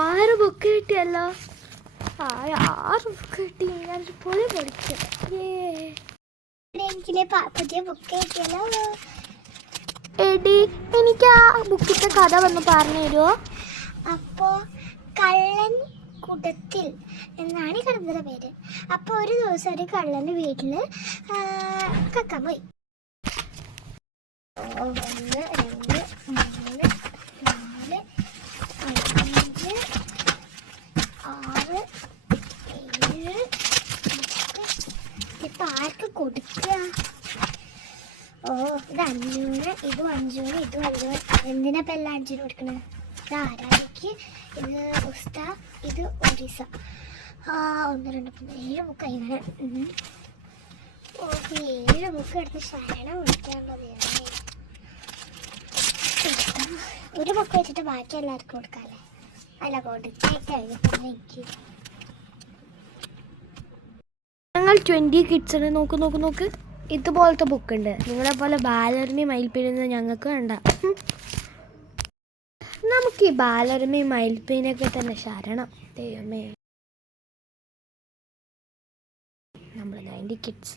ആറ് ബുക്ക് കിട്ടിയല്ലോ. ആറ് ബുക്ക് കിട്ടി. ഞാനൊരു പൊളി പഠിച്ചു. പുതിയ ബുക്ക് കിട്ടിയല്ലോ. എടി, എനിക്ക് ആ ബുക്കിന്റെ കഥ വന്ന് പറഞ്ഞു തരുമോ? അപ്പോ കള്ളൻ കുടത്തിൽ എന്നാണ് ഈ കടന്നയുടെ പേര്. അപ്പോൾ ഒരു ദിവസം ഒരു കള്ളൻ്റെ വീട്ടിൽ കക്കാൻ പോയി. 1 2 3 4 5 6 7 ഇപ്പം ആർക്ക് കൊടുക്കുക? ഇത് 5, ഇതും 5, ഇതും 5. എന്തിനാ ഇപ്പം എല്ലാം 5 കൊടുക്കണേ? ഇത് ആരാധിക്ക്, ഇത് ഉസ്ത, ഇത് ഒറീസ. 1 2 3 7 ബുക്ക് ഇങ്ങനെ. 7 ബുക്ക് എടുത്ത് ശരണം വിളിക്കാനുള്ളത്. ഒരു ബുക്ക് വെച്ചിട്ട് ബാക്കി എല്ലാവർക്കും കൊടുക്കാല്ലേ? അല്ല, കൊടുത്തേക്കാണ് എനിക്ക്. ഞങ്ങൾ 20 കിഡ്സിന് നോക്ക് ഇതുപോലത്തെ ബുക്ക് ഉണ്ട്. നിങ്ങളെ പോലെ ബാലരമയും മയിൽപ്പീലിന്ന് ഞങ്ങൾക്ക് വേണ്ട. നമുക്ക് ഈ ബാലരമയും മയിൽപ്പീനൊക്കെ തന്നെ ശരണം. ദൈവമേ, നമ്മൾ 90 കിഡ്സ്.